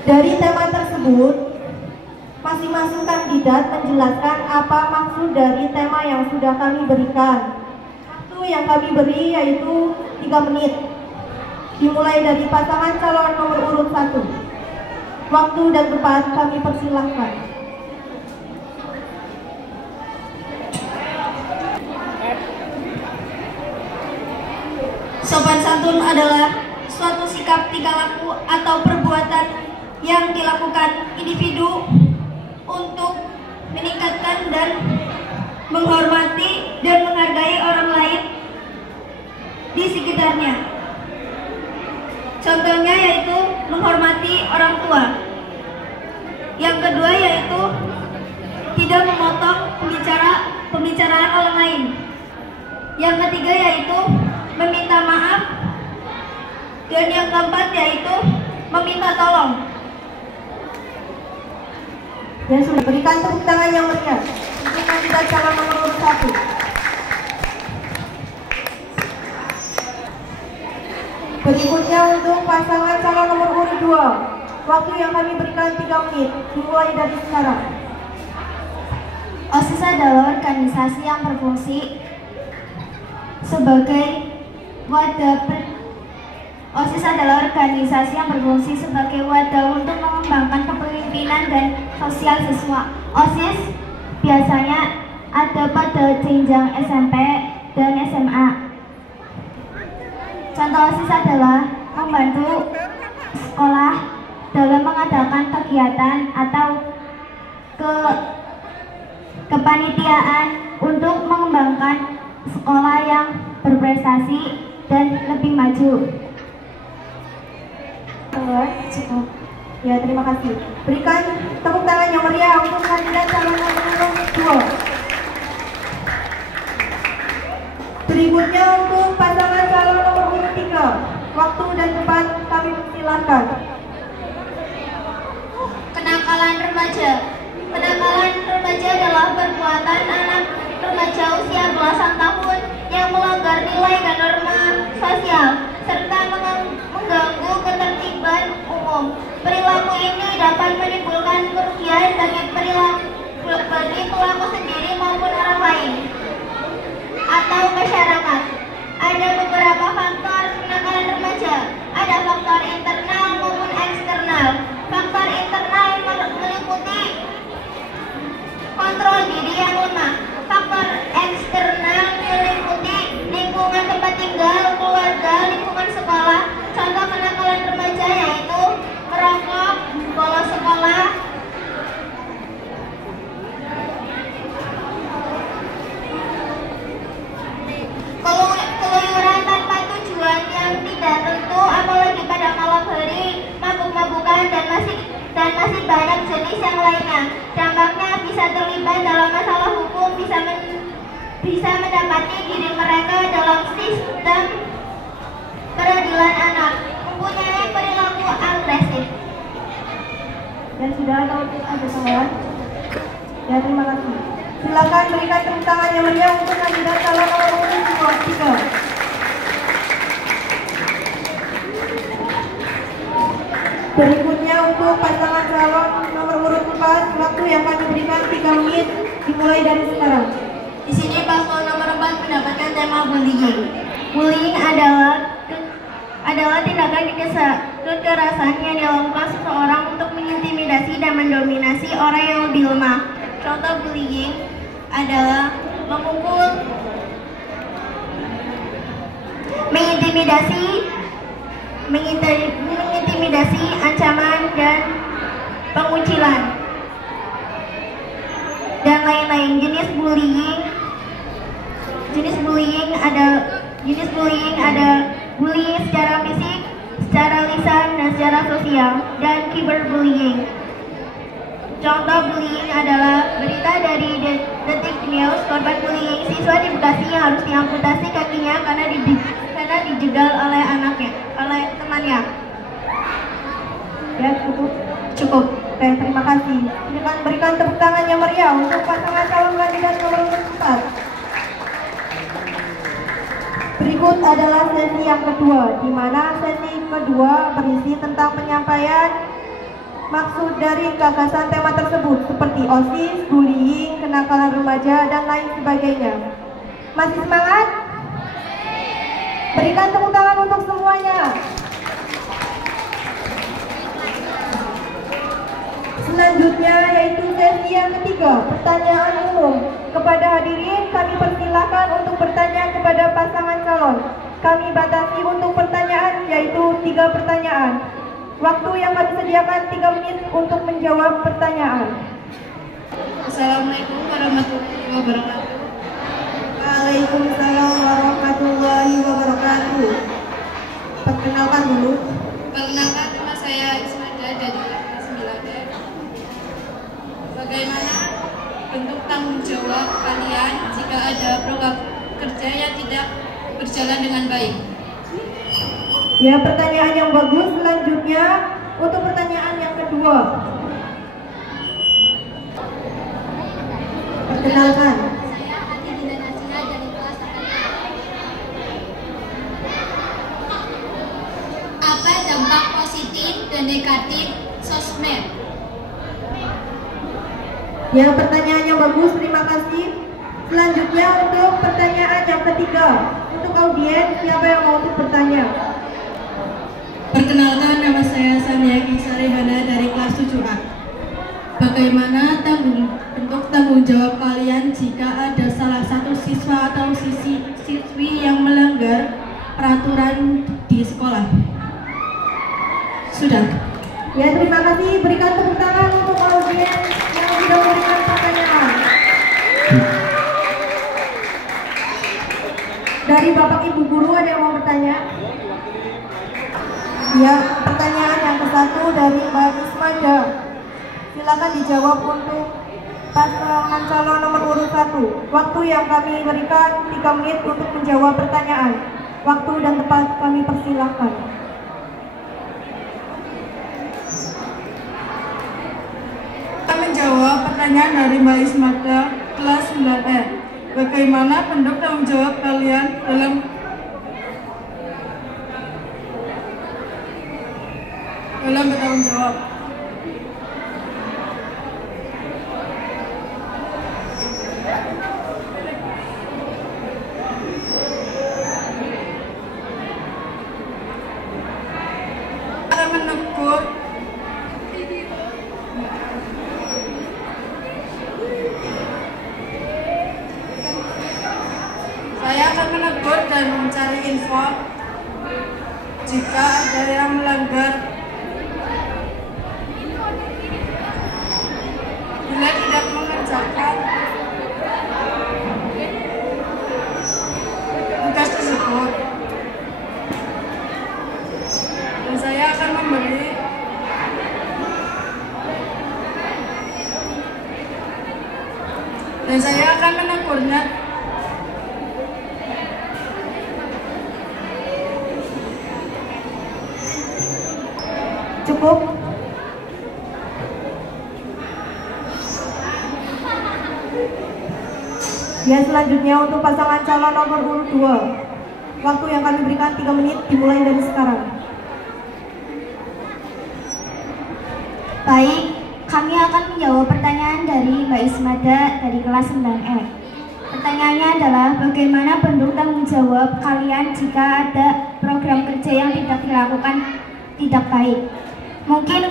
Dari tema tersebut, masing-masing kandidat menjelaskan apa maksud dari tema yang sudah kami berikan. Waktu yang kami beri yaitu 3 menit. Dimulai dari pasangan calon nomor urut 1. Waktu dan tempat kami persilahkan. Sopan santun adalah suatu sikap tingkah laku atau perbuatan yang dilakukan individu untuk meningkatkan dan menghormati dan menghargai orang lain di sekitarnya. Contohnya yaitu menghormati orang tua. Yang kedua yaitu tidak memotong pembicaraan orang lain. Yang ketiga yaitu meminta maaf. Dan yang keempat yaitu meminta tolong. Dan sudah berikan tepuk tangan yang meriah untuk kandidat calon nomor urut 1. Berikutnya untuk pasangan calon nomor urut 2. Waktu yang kami berikan 3 menit, dimulai dari sekarang. OSIS adalah organisasi yang berfungsi sebagai wadah untuk mengembangkan kepemimpinan dan sosial siswa. OSIS biasanya ada pada jenjang SMP dan SMA. Contoh OSIS adalah membantu sekolah dalam mengadakan kegiatan atau kepanitiaan untuk mengembangkan sekolah yang berprestasi dan lebih maju. Cukup. Ya, terima kasih. Berikan tepuk tangan yang meriah untuk kandidat calon nomor urut 2. Berikutnya untuk pasangan calon nomor urut 3. Waktu dan tempat kami persilahkan. Kenakalan remaja. Kenakalan remaja adalah perbuatan anak remaja usia belasan tahun yang melanggar nilai dan norma sosial serta mengganggu ketertiban umum. Perilaku ini dapat menimbulkan kerugian bagi pelaku sendiri maupun orang lain atau masyarakat. Ada beberapa faktor kenakalan remaja. Ada faktor internal maupun eksternal. Faktor internal meliputi kontrol diri yang lemah. Faktor eksternal meliputi lingkungan tempat tinggal, keluarga, lingkungan sekolah. Contoh kenakalan remaja yaitu merokok, bolos sekolah, keluyuran tanpa tujuan yang tidak tentu, apalagi pada malam hari, mabuk-mabukan dan masih banyak jenis yang lainnya. Dampaknya bisa terlibat dalam masalah hukum, bisa mendapati diri mereka dalam sistem peradilan anak, mempunyai perilaku agresif. Dan sudah atau ada tambahan? Ya, terima kasih. Silakan berikan tepuk tangan yang meriah untuk kandidat calon nomor urut 3. Berikutnya untuk pasangan calon nomor urut 4, waktu yang kami berikan 3 menit, dimulai dari sekarang. Di sini paslon nomor 4 mendapatkan tema bullying. Bullying adalah tindakan kekerasan yang dilakukan seseorang untuk mengintimidasi dan mendominasi orang yang lebih lemah. Contoh bullying adalah memukul, mengintimidasi, ancaman, dan pengucilan, dan lain-lain. Jenis bullying ada bullying secara fisik, secara lisan, dan secara sosial, dan cyberbullying. Contoh bullying adalah berita dari Detik News, korban bullying siswa di Bekasi yang harus diamputasi kakinya karena dijegal oleh temannya. Ya, cukup. Baik, terima kasih. Silakan berikan tepuk tangan yang meriah untuk pasangan calon kandidat nomor urut 4. Berikut adalah sesi yang kedua, di mana sesi kedua berisi tentang penyampaian maksud dari gagasan tema tersebut seperti OSIS, bullying, kenakalan remaja, dan lain sebagainya. Masih semangat? Berikan tepuk tangan untuk semuanya. Selanjutnya yaitu sesi yang ketiga, pertanyaan umum. Kepada hadirin kami persilahkan untuk bertanya kepada pasangan calon. Kami batasi untuk pertanyaan yaitu 3 pertanyaan. Waktu yang kami sediakan 3 menit untuk menjawab pertanyaan. Assalamualaikum warahmatullahi wabarakatuh. Waalaikumsalam warahmatullahi wabarakatuh. Perkenalkan dulu. Perkenalkan, nama saya Ismada dari kelas 9D. Bagaimana bentuk tanggung jawab kalian jika ada program kerja yang tidak berjalan dengan baik? Ya, pertanyaan yang bagus. Selanjutnya untuk pertanyaan yang kedua. Perkenalkan. Saya Ati Dina Nazila dari kelas 8A. Apa dampak positif dan negatif sosmed? Ya, pertanyaan yang bagus. Terima kasih. Selanjutnya untuk pertanyaan yang ketiga. Untuk audiens, siapa yang mau untuk bertanya? Perkenalkan, nama saya Saniaki Sarihana dari kelas 7A. Bagaimana bentuk tanggung jawab kalian jika ada salah satu siswa atau siswi yang melanggar peraturan di sekolah? Sudah. Ya, terima kasih. Berikan tepuk tangan untuk audiens yang sudah memberikan pertanyaan. Dari Bapak Ibu Guru ada yang mau bertanya? Ya, pertanyaan yang ke-1 dari Mbak Ismada. Silakan dijawab untuk pasangan calon nomor urut 1. Waktu yang kami berikan 3 menit untuk menjawab pertanyaan. Waktu dan tempat kami persilahkan. Menjawab pertanyaan dari Mbak Ismada kelas 9E. Bagaimana bentuk tanggung jawab kalian dalam bertanggung jawab? Cara menegur Saya akan menegur dan mencari info jika ada yang melanggar. Bila tidak mengerjakan tugas tersebut, dan saya akan menegurnya. Cukup? Ya, selanjutnya untuk pasangan calon nomor urut 2. Waktu yang kami berikan 3 menit dimulai dari sekarang. Baik, kami akan menjawab pertanyaan dari Mbak Ismada dari kelas 9E. Pertanyaannya adalah bagaimana bentuk tanggung jawab kalian jika ada program kerja yang tidak dilakukan tidak baik? Mungkin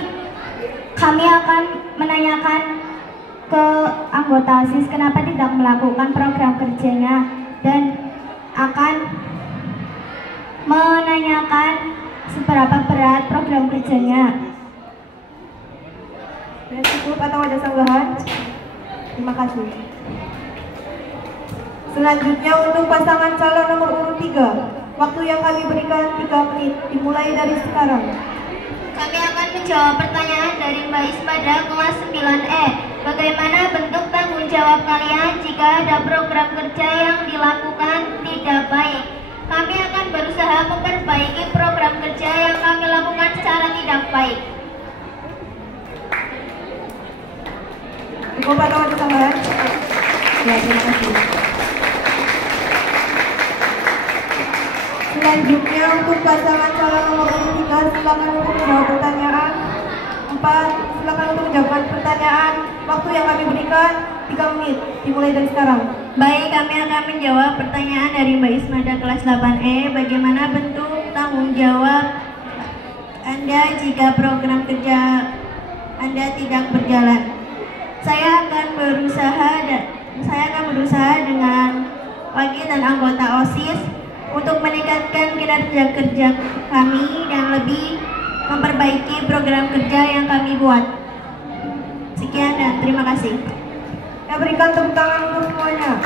kami akan menanyakan ke anggota OSIS kenapa tidak melakukan program kerjanya dan akan menanyakan seberapa berat program kerjanya. Ya, cukup atau ada sanggahan? Terima kasih. Selanjutnya untuk pasangan calon nomor urut 3. Waktu yang kami berikan 3 menit dimulai dari sekarang. Kami akan menjawab pertanyaan dari Mbak Ismada kelas 9E. Bagaimana bentuk tanggung jawab kalian jika ada program kerja yang dilakukan tidak baik? Kami akan berusaha memperbaiki program kerja yang kami lakukan secara tidak baik. Cukup atau ada tambahan? Ya, terima kasih. Selanjutnya untuk pasangan calon nomor urut 3, silakan untuk menjawab pertanyaan. 4, berikan 3 menit, dimulai dari sekarang. Baik, kami akan menjawab pertanyaan dari Mbak Ismada kelas 8E. Bagaimana bentuk tanggung jawab Anda jika program kerja Anda tidak berjalan? Saya akan berusaha dengan wakil dan anggota OSIS untuk meningkatkan kinerja kerja kami dan lebih memperbaiki program kerja yang kami buat. Sekian dan terima kasih. Saya berikan tepuk tangan untuk semuanya.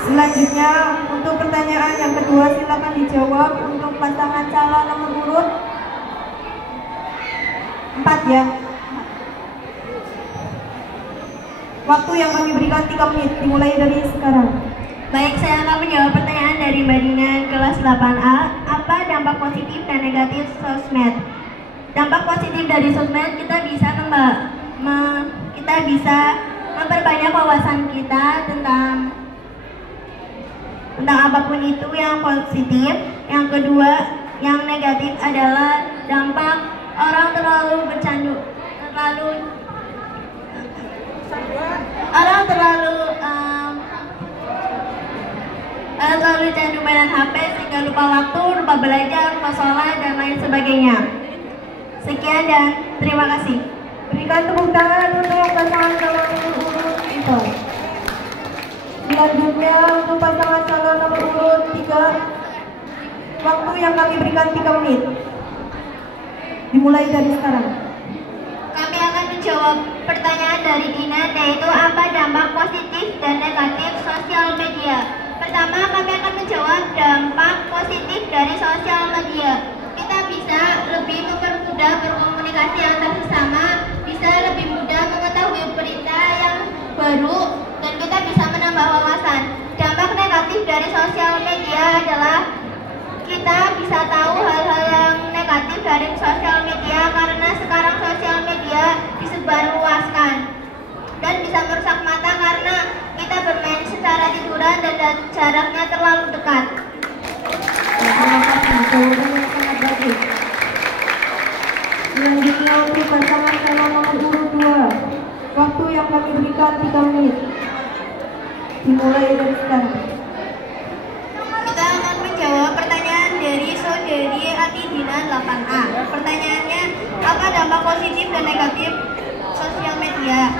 Selanjutnya untuk pertanyaan yang kedua silakan dijawab untuk pasangan calon nomor urut 4 ya. Waktu yang kami berikan 3 menit, dimulai dari sekarang. Baik, saya akan menjawab pertanyaan dari Mbak Dina kelas 8A. Apa dampak positif dan negatif sosmed? Dampak positif dari sosmed kita bisa memperbanyak wawasan kita tentang apapun itu yang positif. Yang kedua, yang negatif adalah dampak orang terlalu candu mainan HP sehingga lupa waktu, lupa belajar, lupa sholat, dan lain sebagainya. Sekian dan terima kasih. Berikan tepuk tangan untuk pasangan calon nomor urut 4. Selanjutnya untuk pasangan calon nomor urut 3, waktu yang kami berikan 3 menit, dimulai dari sekarang. Kami akan menjawab pertanyaan dari Dina, yaitu apa dampak positif dan negatif sosial media. Pertama, kami akan menjawab dampak positif dari sosial media. Kita bisa lebih mempermudah berkomunikasi antar sesama, bisa lebih mudah mengetahui berita yang baru, dan kita bisa menambah wawasan. Dampak negatif dari sosial media adalah kita bisa tahu hal-hal yang negatif dari sosial media karena sekarang sosial media disebarluaskan dan bisa merusak mata karena kita bermain secara tiduran dan jaraknya terlalu dekat. Terima kasih, jawaban yang sangat bagus. Selanjutnya untuk pasangan calon nomor urut 2, waktu yang kami berikan 3 menit, dimulai dari sekarang. Kita akan menjawab pertanyaan dari saudari Ati Dina 8A. Pertanyaannya, apa dampak positif dan negatif sosial media?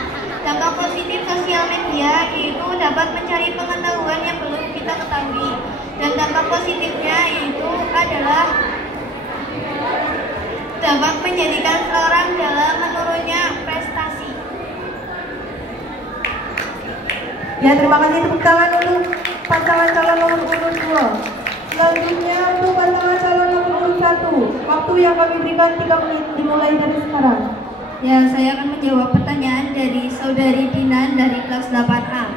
Dampak positif sosial media yaitu dapat mencari pengetahuan yang belum kita ketahui. Dan dampak positifnya yaitu adalah dapat menjadikan seorang dalam menurunnya prestasi. Ya, terima kasih, tepuk tangan untuk pasangan calon nomor urut 2. Selanjutnya untuk pasangan calon nomor urut 1, waktu yang kami berikan 3 menit, dimulai dari sekarang. Ya, saya akan menjawab pertanyaan dari saudari Dinan dari kelas 8A.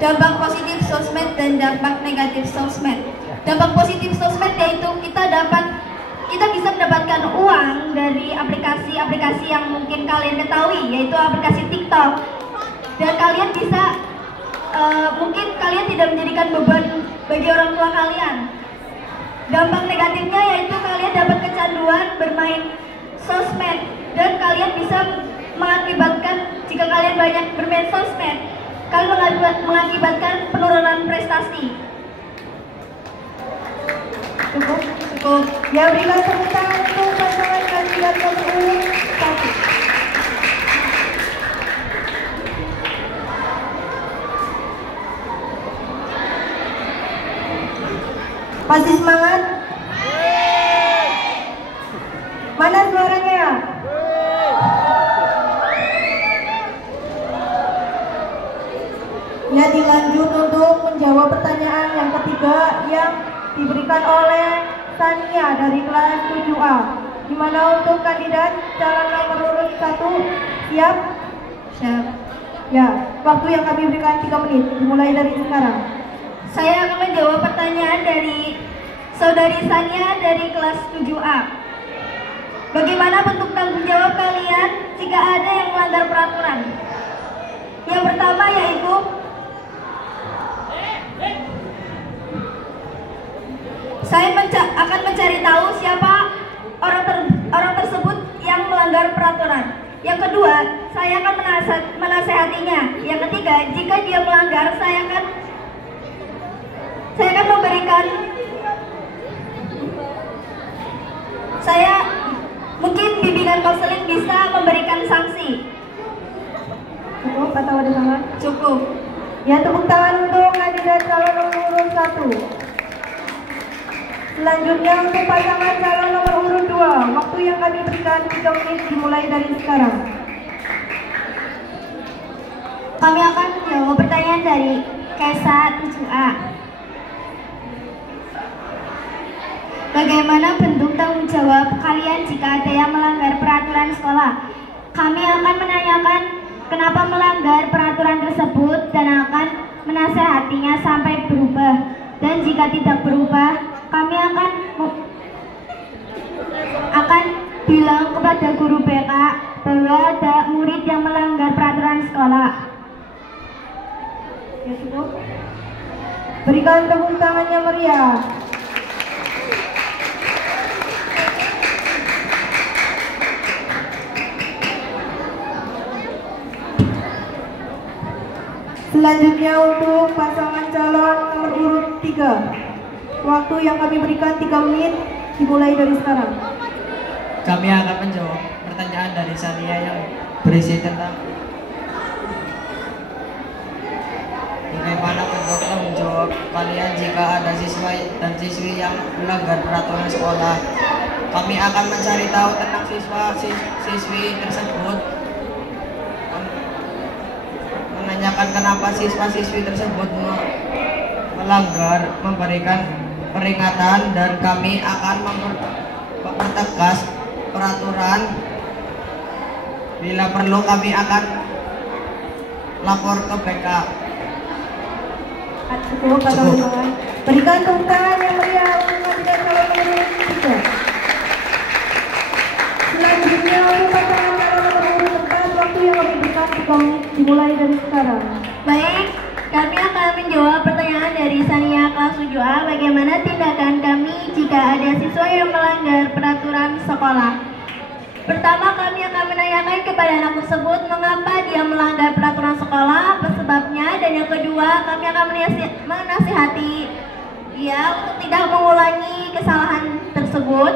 Dampak positif sosmed dan dampak negatif sosmed. Dampak positif sosmed yaitu kita bisa mendapatkan uang dari aplikasi-aplikasi yang mungkin kalian ketahui, yaitu aplikasi TikTok. Dan kalian bisa mungkin kalian tidak menjadikan beban bagi orang tua kalian. Dampak negatifnya yaitu kalian dapat kecanduan bermain sosmed dan kalian bisa mengakibatkan, jika kalian banyak bermain sosmed, kalian mengakibatkan penurunan prestasi. Cukup. Ya, berikan tepuk tangan untuk pasangan kandidat nomor urut 1. Masih semangat? Mana suaranya? Ya, dilanjut untuk menjawab pertanyaan yang ketiga yang diberikan oleh Tania dari kelas 7A. Dimana untuk kandidat calon nomor urut 1, siap? Siap. Ya, waktu yang kami berikan 3 menit, dimulai dari sekarang. Saya akan menjawab pertanyaan dari saudari Sania dari kelas 7A. Bagaimana bentuk tanggung jawab kalian jika ada yang melanggar peraturan? Yang pertama yaitu saya akan mencari tahu siapa orang tersebut Yang kedua, saya akan menasehatinya. Yang ketiga, jika dia melanggar, saya akan memberikan, mungkin bimbingan konseling bisa memberikan sanksi. Cukup atau ada tambahan? Cukup. Ya, tepuk tangan untuk kandidat calon nomor urut 1. Selanjutnya untuk pasangan calon nomor urut 2. Waktu yang kami berikan 3 menit dimulai dari sekarang. Kami akan menjawab pertanyaan dari Kesa 7A. Bagaimana bentuk tanggung jawab kalian jika ada yang melanggar peraturan sekolah? Kami akan menanyakan kenapa melanggar peraturan tersebut dan akan menasehatinya sampai berubah. Dan jika tidak berubah, kami akan bilang kepada guru BK bahwa ada murid yang melanggar peraturan sekolah. Ya, cukup. Berikan tepuk tangannya meriah. Selanjutnya untuk pasangan calon nomor urut 3. Waktu yang kami berikan 3 menit dimulai dari sekarang. Kami akan menjawab pertanyaan dari Sania yang berisi tentang bagaimana bentuk tanggung jawab kalian jika ada siswa dan siswi yang melanggar peraturan sekolah. Kami akan mencari tahu tentang siswi tersebut, menanyakan kenapa siswa-siswi tersebut melanggar, memberikan peringatan, dan kami akan mempertegas peraturan. Bila perlu kami akan lapor ke BK. Cukup atau tambahan? Berikan tepuk tangan yang meriah untuk kandidat calon nomor urut 3. Selanjutnya untuk pasangan calon nomor urut 4. Waktu yang kami berikan 3 menit dimulai dari sekarang. Baik, kami akan menjawab pertanyaan dari Sania kelas 7A. Bagaimana tindakan kami jika ada siswa yang melanggar peraturan sekolah? Pertama, kami akan menanyakan kepada anak tersebut mengapa dia melanggar peraturan sekolah, apa sebabnya, dan yang kedua, kami akan menasihati dia untuk tidak mengulangi kesalahan tersebut.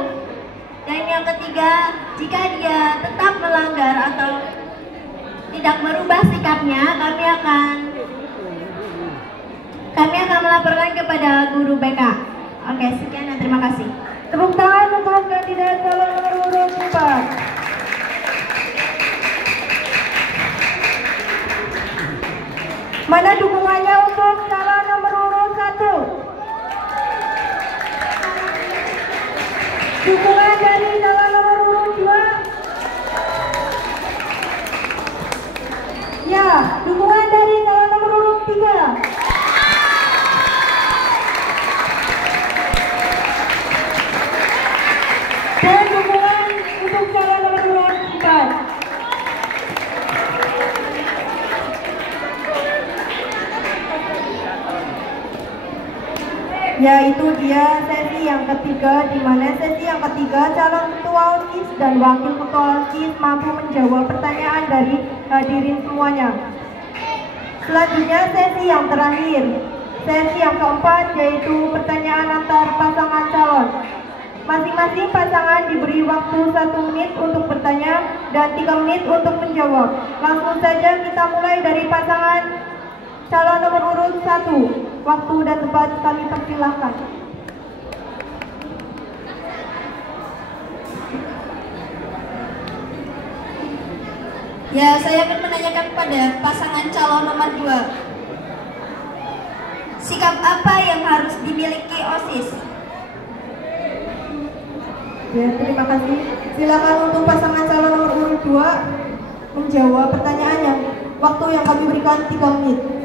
Dan yang ketiga, jika dia tetap melanggar atau tidak merubah sikapnya, kami akan melaporkan kepada guru BK. Oke, sekian dan terima kasih. Tepuk tangan untuk kandidat calon nomor urut 4. Mana dukungannya untuk calon nomor urut 1? Dukungan dari calon nomor urut 2? Ya, dukungan dari calon nomor urut 3. Dan dukungan untuk calon nomor urut 4. Yaitu dia sesi yang ketiga, di mana sesi yang ketiga calon ketua OSIS dan wakil ketua OSIS mampu menjawab pertanyaan dari hadirin semuanya. Selanjutnya sesi yang terakhir, sesi yang keempat, yaitu pertanyaan antar pasangan calon. Masing-masing pasangan diberi waktu 1 menit untuk bertanya dan 3 menit untuk menjawab. Langsung saja kita mulai dari pasangan calon nomor urut 1. Waktu dan tempat kami persilahkan. Ya, saya akan menanyakan kepada pasangan calon nomor 2. Sikap apa yang harus dimiliki OSIS? Ya, terima kasih. Silakan untuk pasangan calon nomor urut 2 menjawab pertanyaannya. Waktu yang kami berikan 3 menit.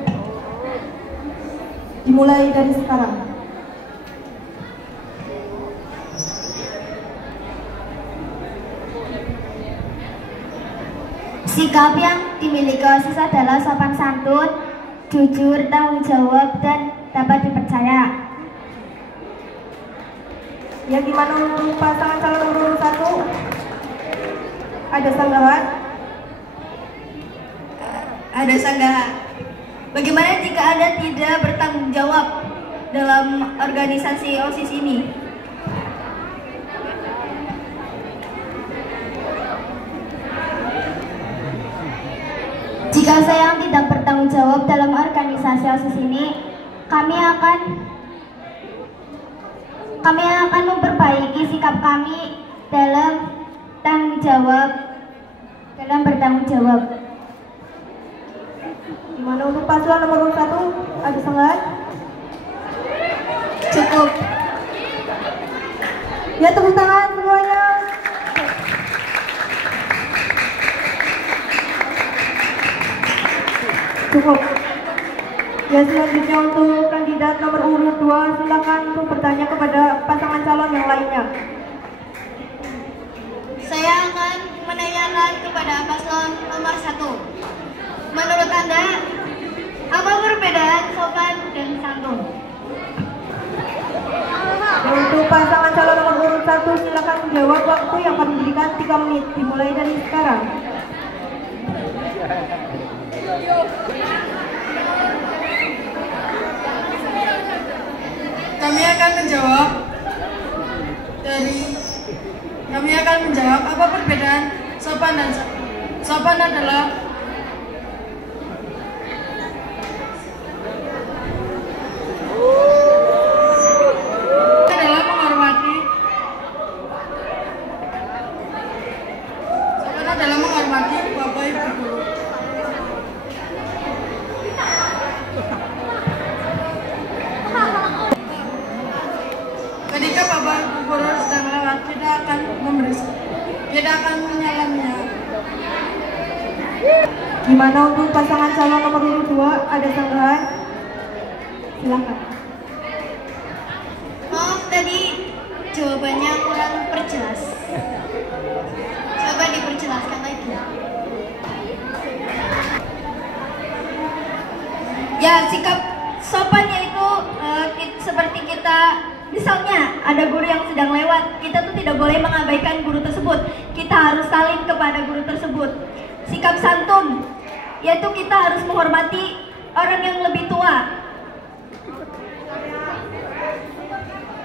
Dimulai dari sekarang. Sikap yang dimiliki OSIS adalah sopan santun, jujur, tanggung jawab, dan dapat dipercaya. Ya, gimana untuk pasangan calon nomor urut 1? Ada sanggahan? ada sanggahan. Bagaimana jika Anda tidak bertanggung jawab dalam organisasi OSIS ini? Jika saya tidak bertanggung jawab dalam organisasi OSIS ini, kami akan memperbaiki sikap kami dalam bertanggung jawab. Gimana untuk paslon nomor 1? Ada sanggahan? Cukup. Ya, tepuk tangan semuanya. Cukup. Ya, selanjutnya untuk kandidat nomor urut 2, silakan untuk bertanya kepada pasangan calon yang lainnya. Saya akan menanyakan kepada paslon nomor 1. Menurut Anda, apa perbedaan sopan dan santun? Untuk pasangan calon nomor urut 1, silakan menjawab. Waktu yang kami berikan 3 menit, dimulai dari sekarang. Kami akan menjawab apa perbedaan sopan dan sopan adalah menghormati Bapak Ibu guru. Ketika Bapak Ibu guru sedang lewat, kita akan menyalaminya. Gimana untuk pasangan calon nomor urut 2? Ada sanggahan? Silakan. Maaf, tadi jawabannya kurang perjelas. Coba diperjelaskan lagi. Ya, sikap sopannya itu seperti kita, misalnya ada guru yang sedang lewat, kita tuh tidak boleh mengabaikan guru tersebut. Kita harus saling kepada guru tersebut. Sikap santun, yaitu kita harus menghormati orang yang lebih tua.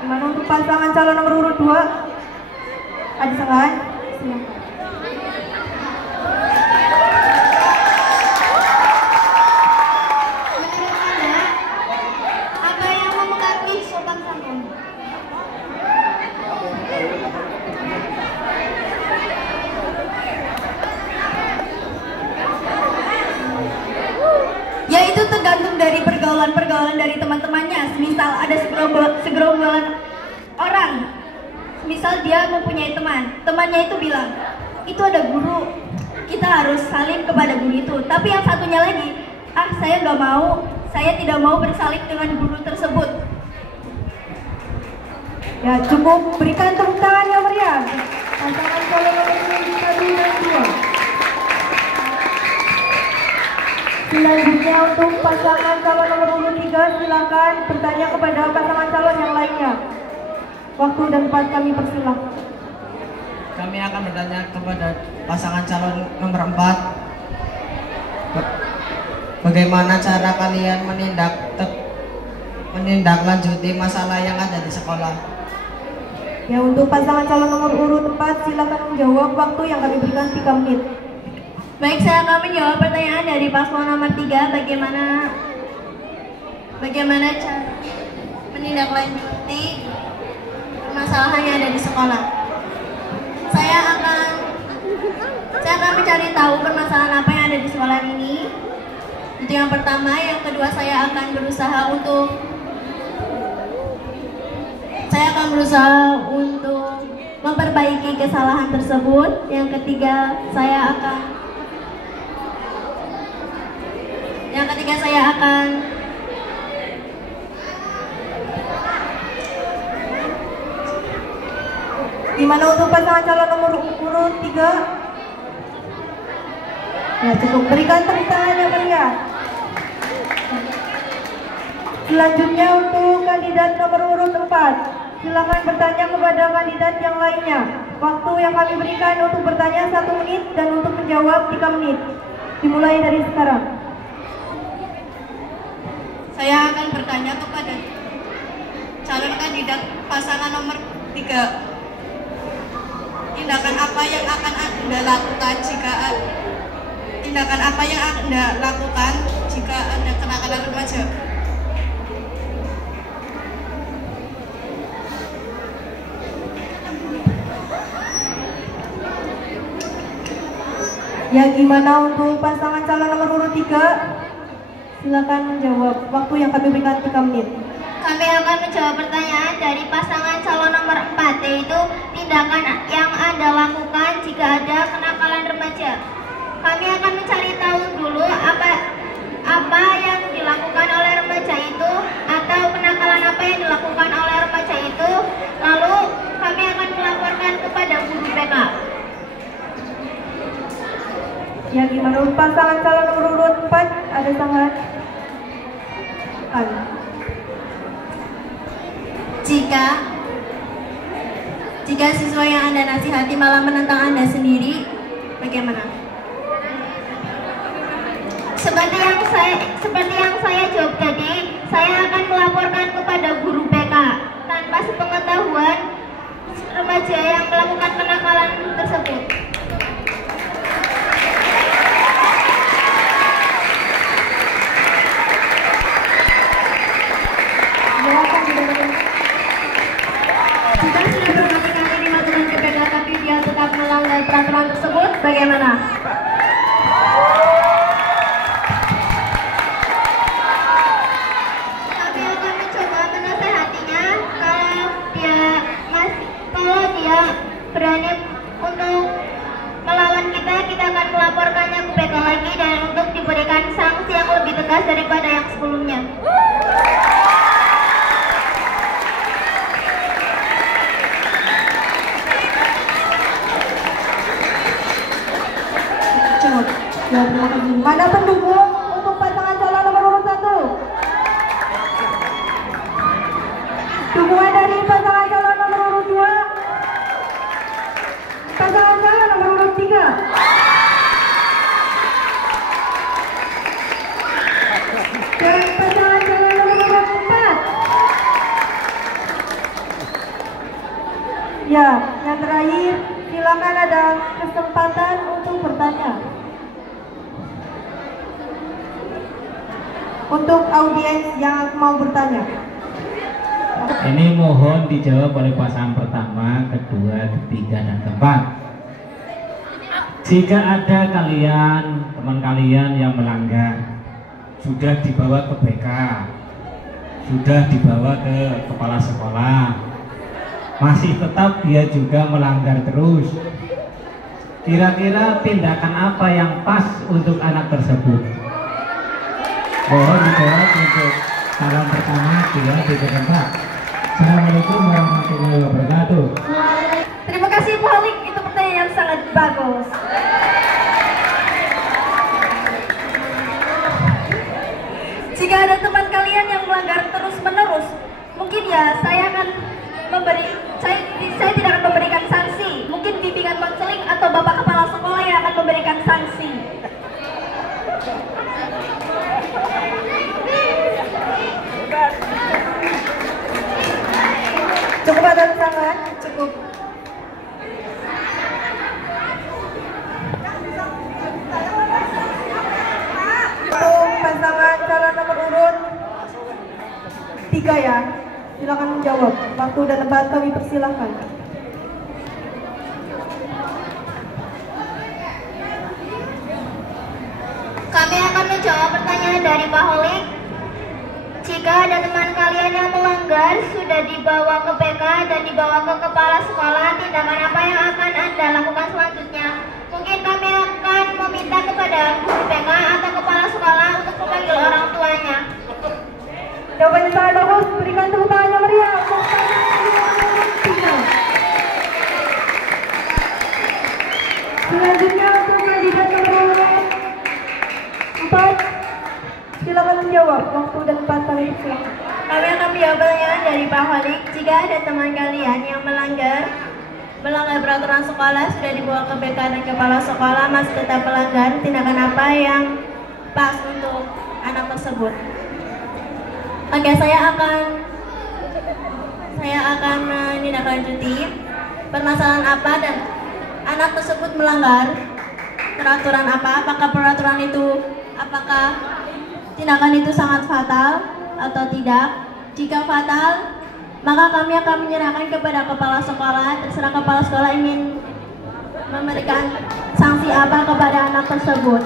Gimana untuk pasangan calon nomor urut 2? Ada sanggahan? Silakan. Menurut Anda, apa yang mempengaruhi sopan santun? Ya, itu tergantung dari pergaulan dari teman-temannya. Misal ada segerombolan orang, misal dia mempunyai temannya itu bilang, itu ada guru, kita harus saling kepada guru itu. Tapi yang satunya lagi, saya tidak mau bersaling dengan guru tersebut. Ya, cukup, berikan tepuk tangan yang meriah. Pasangan calon nomor 1 dan 2. Selanjutnya untuk pasangan calon nomor urut 3, silakan bertanya kepada pasangan calon yang lainnya. Waktu dan tempat kami persilahkan. Kami akan bertanya kepada pasangan calon nomor 4. Bagaimana cara kalian menindaklanjuti masalah yang ada di sekolah? Ya, untuk pasangan calon nomor urut 4, silakan menjawab. Waktu yang kami berikan 3 menit. Baik, saya akan menjawab pertanyaan dari paslon nomor 3. Bagaimana cara menindaklanjuti permasalahan yang ada di sekolah? Saya akan mencari tahu permasalahan apa yang ada di sekolah ini. Itu yang pertama. Yang kedua, saya akan berusaha untuk memperbaiki kesalahan tersebut. Yang ketiga, saya akan Gimana untuk pasangan calon nomor urut 3? Ya, cukup, berikan tepuk tangan yang meriah. Selanjutnya untuk kandidat nomor urut 4, silakan bertanya kepada kandidat yang lainnya. Waktu yang kami berikan untuk bertanya 1 menit dan untuk menjawab 3 menit. Dimulai dari sekarang. Saya akan bertanya kepada calon kandidat pasangan nomor 3. Tindakan apa yang akan Anda lakukan jika Anda kenakalan remaja? Ya, gimana untuk pasangan calon nomor urut 3? Silakan menjawab. Waktu yang kami berikan 3 menit. Kami akan menjawab pertanyaan dari pasangan calon nomor 4, yaitu tindakan yang Anda lakukan jika ada kenakalan remaja. Kami akan mencari tahu dulu apa yang dilakukan oleh remaja itu, atau kenakalan apa yang dilakukan oleh remaja itu, lalu kami akan melaporkan kepada guru BK. Ya, gimana untuk pasangan calon nomor urut 4? Ada sangat Jika siswa yang Anda nasihati malah menentang Anda sendiri, bagaimana? Seperti yang saya jawab tadi, saya akan melaporkan kepada guru BK tanpa sepengetahuan remaja yang melakukan kenakalan tersebut. Jika sudah berkali-kali dimasukkan ke BK tapi dia tetap melanggar peraturan tersebut, bagaimana? Kami akan mencoba menasehatinya. Kalau dia berani untuk melawan kita akan melaporkannya ke BK lagi dan untuk diberikan sanksi yang lebih tegas daripada yang sebelumnya. Ya, terima kasih. Mana pendukung untuk pasangan calon nomor urut 1? Dukungan dari pasangan calon nomor urut 2? Pasangan calon nomor urut 3? Dan pasangan calon nomor urut 4? Ya, yang terakhir, silakan ada kesempatan untuk bertanya. Untuk audiens yang mau bertanya. Ini mohon dijawab oleh pasangan pertama, kedua, ketiga, dan keempat. Jika ada teman kalian yang melanggar, sudah dibawa ke BK, sudah dibawa ke kepala sekolah, masih tetap dia juga melanggar terus, kira-kira tindakan apa yang pas untuk anak tersebut? Mohon dijawab untuk calon pertama, kedua, keempat. Assalamualaikum warahmatullahi wabarakatuh. Terima kasih Bu Halik, itu pertanyaan yang sangat bagus. Jika ada teman kalian yang melanggar terus-menerus, mungkin ya saya tidak akan memberikan sanksi. Mungkin bimbingan konseling atau bapak kepala sekolah yang akan memberikan sanksi. Cukup ada sangat cukup. Untuk pasangan calon nomor urut 3 ya, silakan menjawab. Waktu dan tempat kami persilahkan. Kami akan menjawab pertanyaan dari Pak Holik. Jika ada teman kalian yang melanggar, sudah dibawa ke BK dan dibawa ke kepala sekolah, tindakan apa yang akan Anda lakukan selanjutnya? Mungkin kami akan meminta kepada guru BK atau kepala sekolah untuk memanggil orang tuanya. Jawabannya sangat bagus, berikan tepuk tangannya meriah. Selanjutnya untuk kandidat nomor urut 4, silakan menjawab. Waktu dan tempat kami silakan. Kami akan menjawab pertanyaan dari Pak Holik. Jika ada teman kalian yang melanggar peraturan sekolah, sudah dibawa ke BK dan kepala sekolah, masih tetap melanggar, tindakan apa yang pas untuk anak tersebut? Oke, saya akan menindaklanjuti permasalahan apa dan anak tersebut melanggar peraturan apa. Apakah tindakan itu sangat fatal atau tidak. Jika fatal, maka kami akan menyerahkan kepada kepala sekolah. Terserah kepala sekolah ingin memberikan sanksi apa kepada anak tersebut.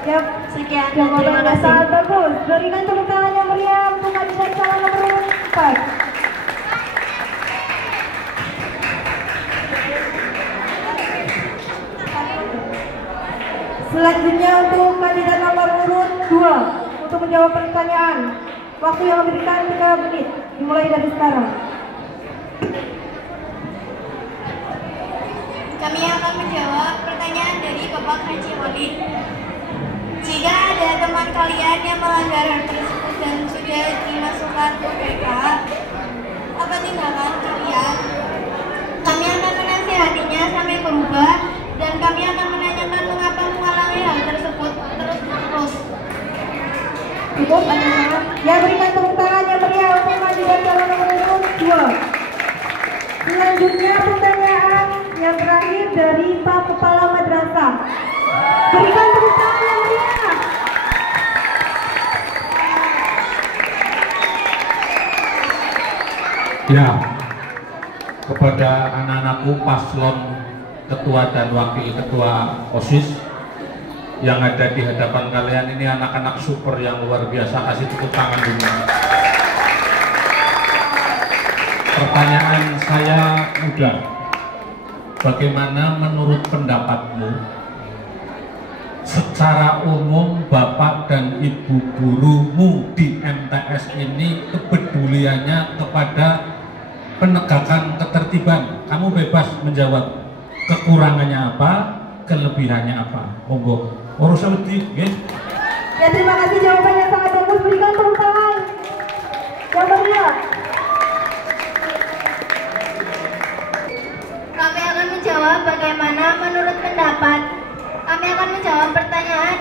Yap, sekian dan terima kasih. Sangat bagus. Berikan tepuk tangan yang meriah untuk kandidat calon nomor 4. Selanjutnya untuk kandidat nomor urut 2 untuk menjawab pertanyaan. Waktu yang diberikan 3 menit, dimulai dari sekarang. Kami akan menjawab pertanyaan dari Bapak Haji Walid. Jika ada teman kalian yang melanggar hal tersebut dan sudah dimasukkan ke BK, apa tindakan kalian? Kami akan menasihatinya sampai berubah dan kami akan menanyakan mengapa mengalami hal tersebut terus-menerus. Cukup, anak-anak. Ya, berikan tepuk tangan yang meriah untuk kandidat calon nomor urut 2. Selanjutnya pertanyaan yang terakhir dari Pak Kepala Madrasah. Berikan tepuk tangan yang meriah. Ya, kepada anak-anakku paslon ketua dan wakil ketua OSIS yang ada di hadapan kalian, ini anak-anak super yang luar biasa. Kasih tepuk tangan dulu. Pertanyaan saya mudah. Bagaimana menurut pendapatmu secara umum Bapak dan Ibu gurumu di MTS ini kepeduliannya kepada penegakan ketertiban? Kamu bebas menjawab. Kekurangannya apa, kelebihannya apa? Monggo. Urusnya wedi, nggih. Ya, terima kasih jawabannya sangat bagus. Berikan tepuk tangan yang meriah. Kami akan menjawab bagaimana menurut pendapat. Kami akan menjawab pertanyaan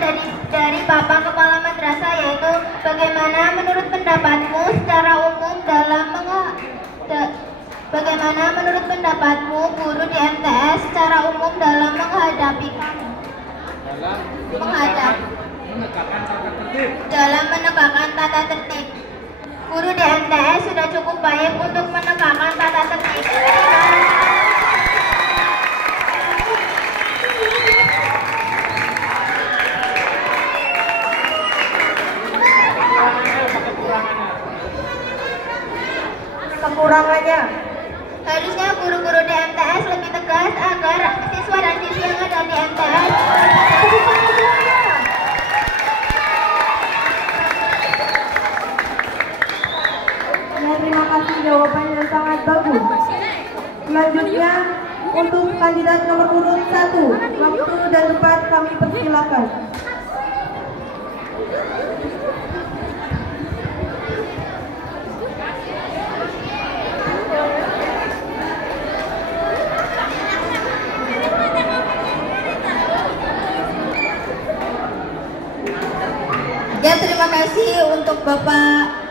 dari Bapak Kepala Madrasah, yaitu bagaimana menurut pendapatmu secara umum bagaimana menurut pendapatmu guru di MTS secara umum dalam menghadapi kamu? Dalam menegakkan tata tertib. Guru di MTS sudah cukup baik untuk menegakkan tata tertib. Kekurangannya. Harusnya guru-guru di MTS lebih tegas agar siswa dan siswi yang ada di MTS. Ya, terima kasih jawabannya sangat bagus. Selanjutnya untuk kandidat nomor urut 1, waktu dan tempat kami persilakan. Ya, terima kasih untuk Bapak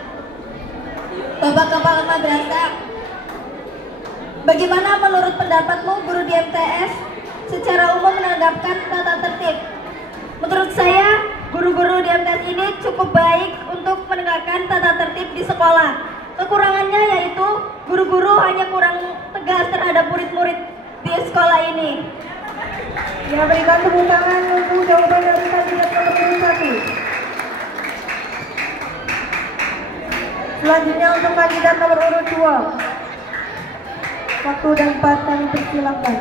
Kepala Madrasah. Bagaimana menurut pendapatmu guru di MTS secara umum menerapkan tata tertib? Menurut saya, guru-guru di MTS ini cukup baik untuk menegakkan tata tertib di sekolah. Kekurangannya yaitu guru-guru hanya kurang tegas terhadap murid-murid di sekolah ini. Ya, berikan tepuk tangan untuk jawaban dari kandidat nomor urut 1. Selanjutnya untuk kandidat nomor urut 2, waktu dan tempat kami persilakan.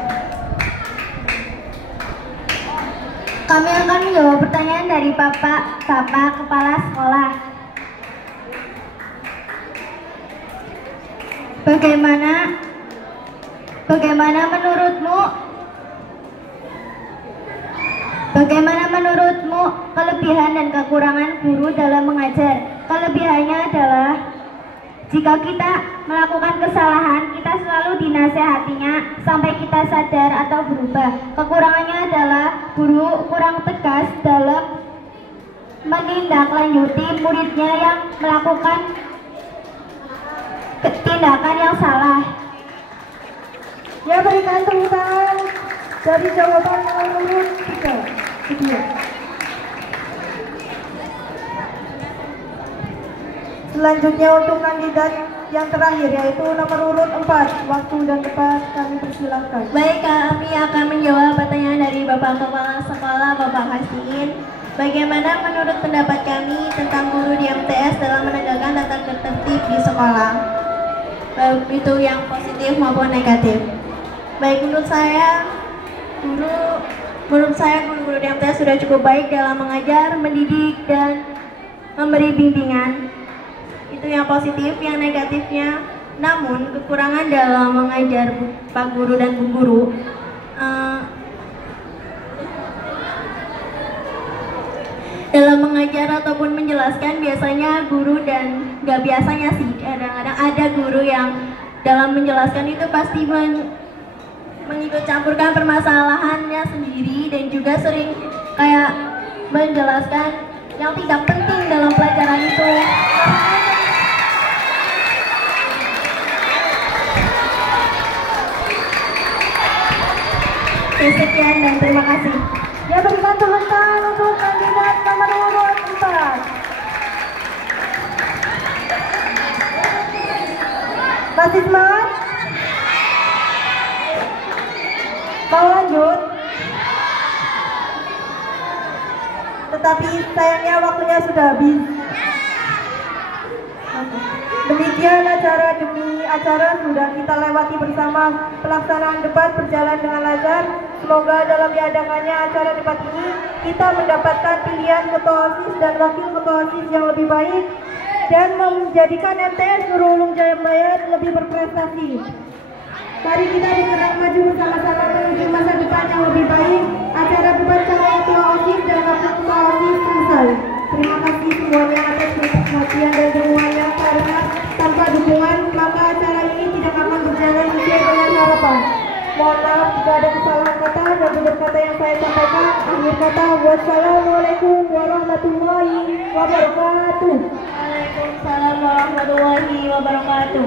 Kami akan menjawab pertanyaan dari Bapak Kepala Sekolah. Bagaimana menurutmu kelebihan dan kekurangan guru dalam mengajar? Kelebihannya adalah jika kita melakukan kesalahan, kita selalu dinasehatinya sampai kita sadar atau berubah. Kekurangannya adalah guru kurang tegas dalam menindaklanjuti muridnya yang melakukan tindakan yang salah. Ya, berikan tepuk tangan dari jawaban nomor 3. Selanjutnya untuk kandidat yang terakhir yaitu nomor urut 4. Waktu dan tempat kami persilahkan. Baik, kami akan menjawab pertanyaan dari Bapak Kepala Sekolah, Bapak Hasin. Bagaimana menurut pendapat kami tentang guru di MTS dalam menegakkan tata tertib di sekolah? Baik itu yang positif maupun negatif. Baik, menurut saya guru-guru di MTS sudah cukup baik dalam mengajar, mendidik, dan memberi bimbingan. Itu yang positif. Yang negatifnya, namun kekurangan dalam mengajar Pak Guru dan Bu Guru. Dalam mengajar ataupun menjelaskan biasanya guru dan gak biasanya sih kadang-kadang ada guru yang dalam menjelaskan itu pasti mengikut campurkan permasalahannya sendiri dan juga sering kayak menjelaskan yang tidak penting dalam pelajaran itu. Oke, sekian dan terima kasih. Ya, berikan tepuk tangan untuk kandidat nomor urut 4. Masih semangat? Mau lanjut? Tetapi sayangnya waktunya sudah habis. Demikian acara demi acara sudah kita lewati bersama. Pelaksanaan debat berjalan dengan lancar. Semoga dalam diadakannya acara debat ini kita mendapatkan pilihan ketua OSIS dan wakil ketua OSIS yang lebih baik dan menjadikan MTS Nurul Ulum Jayabaya lebih berprestasi. Mari kita bergerak maju bersama-sama menuju masa depan yang lebih baik. Acara debat calon ketua OSIS dan wakil ketua OSIS selesai. Terima kasih semuanya atas perhatian dan dukungannya, karena tanpa dukungan maka acara ini tidak akan berjalan sesuai dengan harapan. Mohon maaf jika ada kesalahan kata dan benar kata yang saya sampaikan. Akhir kata, wassalamualaikum warahmatullahi wabarakatuh. Waalaikumsalam warahmatullahi wabarakatuh.